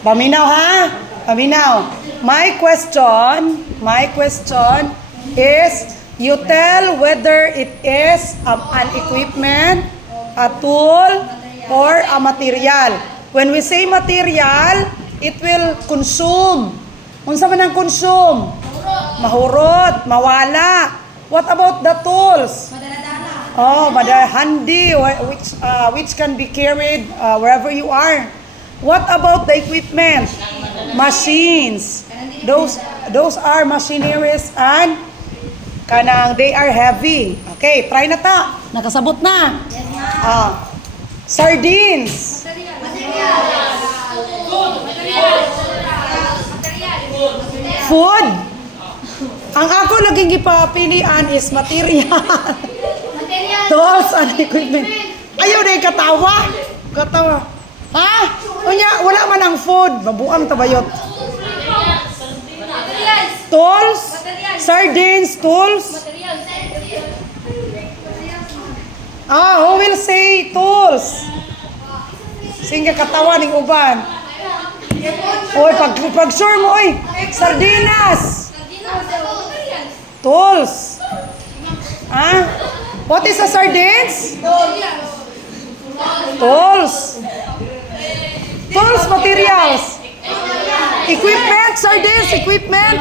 Paminaw ha? Paminaw. My question is, you tell whether it is an equipment, a tool, or a material. When we say material, it will consume. Unsa man ang consume? Mahurot, mawala. What about the tools? Handy, which can be carried wherever you are. What about the equipment? Machines. Those are machineries and they are heavy. Okay, try na ta. Nakasabot na. Sardines. Food. Ang ako laging ipapilian is material. Tools and equipment. Ayaw na katawa. Ha? Wala man ang food. Babuang tabayot. Tools? Sardines, tools? Who will say tools? Sige katawa ng uban. Oy, pag sure mo, oy. Sardinas. Tools. What is a sardines? Tools. Tools, materials. Equipment, sardines, equipment.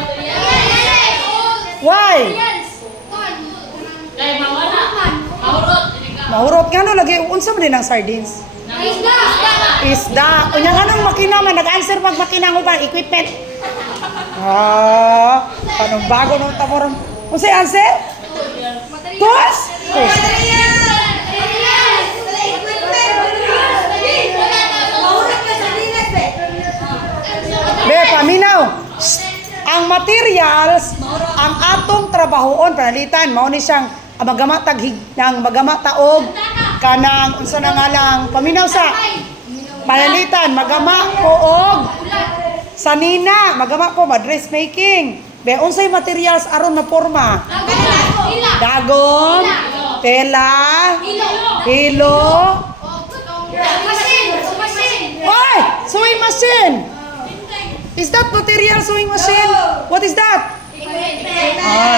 Why? Mahurot nga no, lagi unsa man din ang sardines? Isda. Unya nga nang makina man nag-answer pag makina mo ba equipment. Kanong bago nung tamoron. Unsay answer? Tools? Tools. Be, paminaw. Ang materials, ang atong trabahoon, panalitan, mao ni siyang magamataog kanang unsa na nga lang paminaw sa panalitan, magama ko og sanina, magama ko dressmaking. Be, unsay materials aron na porma? Dagom, tela, hilo, oy, sewing machine. Is that material sewing machine? What is that?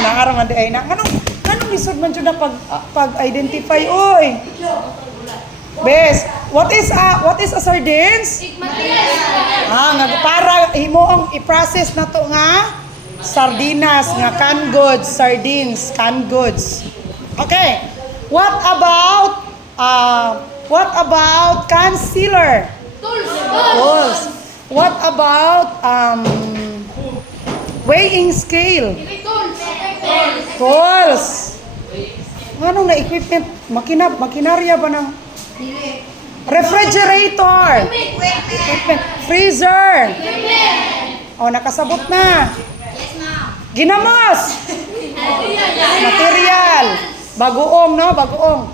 Naaraman di ay na. Anong lisod man jud na pag-identify oy? Bes, what is a sardines? Para himuong i-process na to nga sardinas nga canned goods, sardines, canned goods. Okay. What about concealer? Tools. What about weighing scale? Tools. Anong na equipment? Makinarya ba ng refrigerator? Equipment. Freezer. Nakasabot na. Ginamos. Material. Bagoong, no? Bagoong.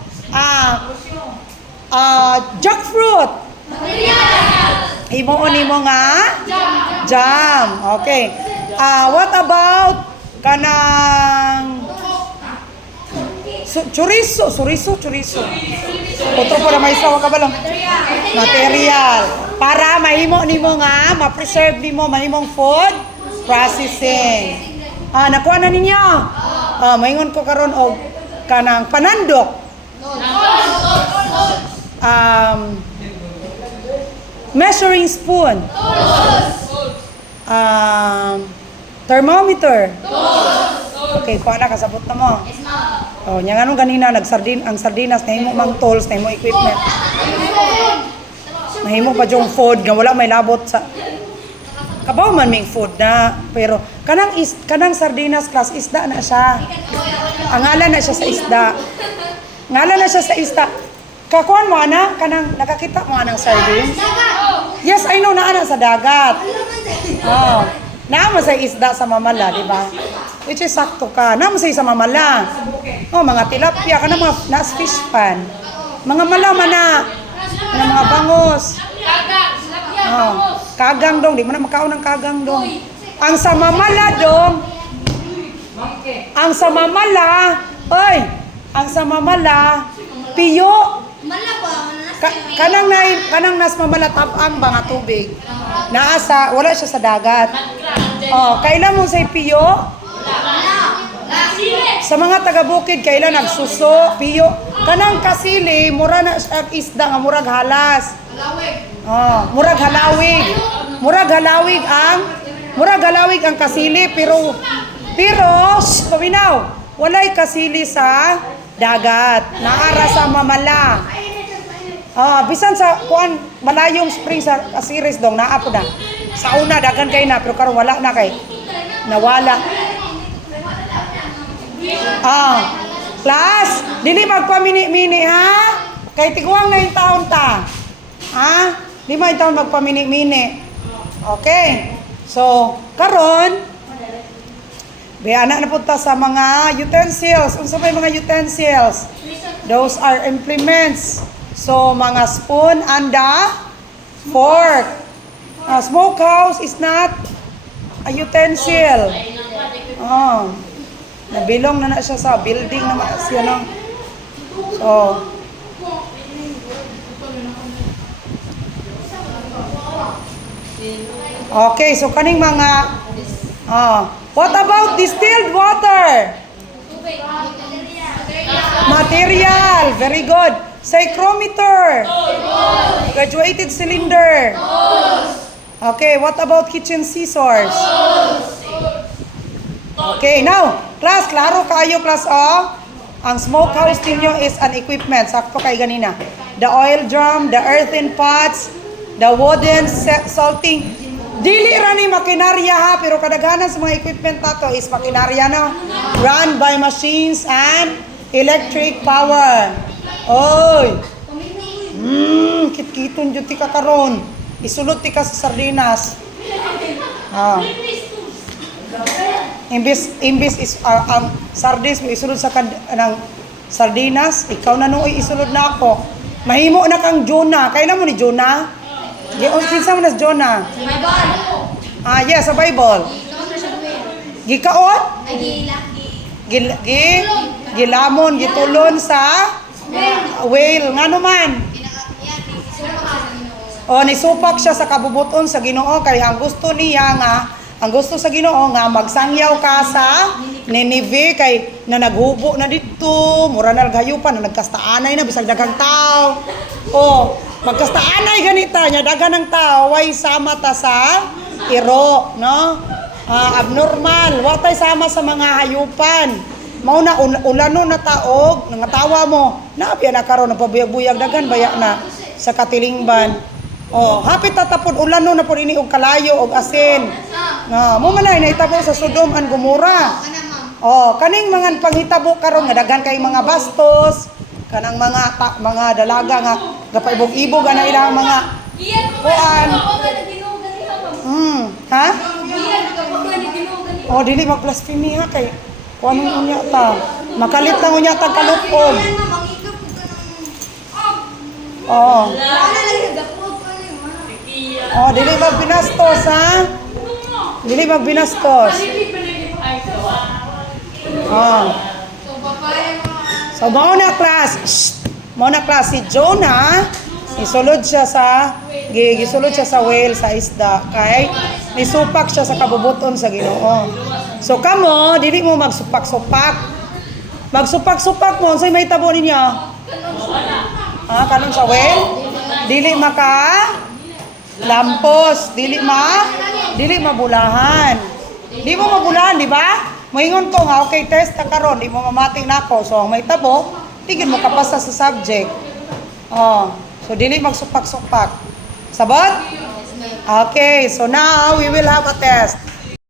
Jackfruit. Himoon nga? Jam. Okay. What about kanang chorizo? Chorizo. Otro pa na may sawa ka ba lang? Material. Para mahimo nimo nga, ma-preserve nimo mahimong food processing. Nakuha na ninyo? Maingon ko karon og kanang panandok. Measuring spoon. Thermometer. Okay, paano kasabot na mo? Nya nga nung ganina ang sardinas nahimo mang tools, nahimo equipment. Nahimo pa yung food nga wala may labot sa kabaw man ming food na pero kanang sardinas class isda na siya. Ang ngalan na siya sa isda. Kakuan mo ana kanang nakakita mo anang sardines? Yes, I know na ana sa dagat. Naamo sa isda sa mamala, di ba? Which is sakto ka. Naamo sa mamala. Mga tilapia kana mga fish pan. Mga malaman na mga bangos. Kagang dong, di mo na makaon ng kagang dong. Ang sa mamala, piyo. kanang nas mamalatab-ang ba nga tubig. Naasa, wala siya sa dagat. Oh, kailan mo say piyo? Sa mga taga-bukid kailan nagsuso, piyo. Kanang kasili, mura na siya isda nga murag halas. Oh, murag halawig. Murag halawig ang kasili pero paminaw, walay kasili sa dagat. Naara sa mamala. Bisan sa kuan malayong spring sa Asiris dong naa po na. Sa una dagan kay na pero karon wala na kay nawala. Class, dili magpamini-mini ha. Kay tiguang na yung taon ta. Di man taon magpamini-mini. Okay. So, karon anak na punta sa mga utensils. Unsa may mga utensils? Those are implements. So, mga spoon and the fork. Smokehouse is not a utensil. Nabilong na siya sa building na siya no. So, okay, so kaning mga what about distilled water? Material. Very good. Psychrometer. Graduated cylinder. Okay, what about kitchen scissors? Okay, now, class, klaro kayo, class, ang smokehouse ninyo is an equipment. Sakto kay ganina. The oil drum, the earthen pots, the wooden salting. Dili ra ni makinarya ha, pero kadaghanan sa mga equipment nato is makinarya na. Run by machines and electric power. Oy. Kitkiton jud ti ka karon. Isulod ti ka sa sardinas. Imbis is ang sardines mo isulod sa ng sardinas, ikaw na noy isulod na ako. Mahimo na kang Jonah. Kailan mo ni Jonah? Kinsa man as Jonah? Yes, sa Bible. Gikaon? Gilamon, gitulon sa whale. Ngano man? Nisupak siya sa kabubuton sa Ginoo kay ang gusto niya nga, ang gusto sa Ginoo nga magsangyaw ka sa Nineveh kay na naghubo na dito, mura na naghayupan na nagkastaanay na bisag daghang tao. Magkastaanay ganita nya daghan ng tao way sama ta sa iro, no? Abnormal, wa tay sama sa mga hayupan. Mao na ulano na taog, nangatawa mo. Naapya na karon nagpabuyag-buyag daghan baya na sa katilingban. Hapit tatapod ulano na pod ini og kalayo og asin. Mo manay nahitabo sa Sodom and Gomora. Kaning mga panghitabo karon nga daghan kay mga bastos, kanang mga dalaga nga gapaibog-ibog ana ilang mga kuan. Ha? Dili mag-blasphemy ha kay kuan unya ta. Makalit lang unya ta kalupon. Dili magbinastos ha? Dili magbinastos. So, mauna class. Mauna class si Jonah, gisulod siya sa whale sa isda kay nisupak siya sa kabubuton sa Ginoo. So kamo, dili mo magsupak-supak. Magsupak-supak mo unsay may tabo ninyo? Kanon sa whale? Dili maka lampos, dili mabulahan. Di mo mabulahan, di ba? Moingon ko nga, okay, test na karon, di mo mamati na ako. So, ang may tabo, tigil mo kapasa sa subject. So, dili magsupak-supak. Sabot? Okay, so now we will have a test.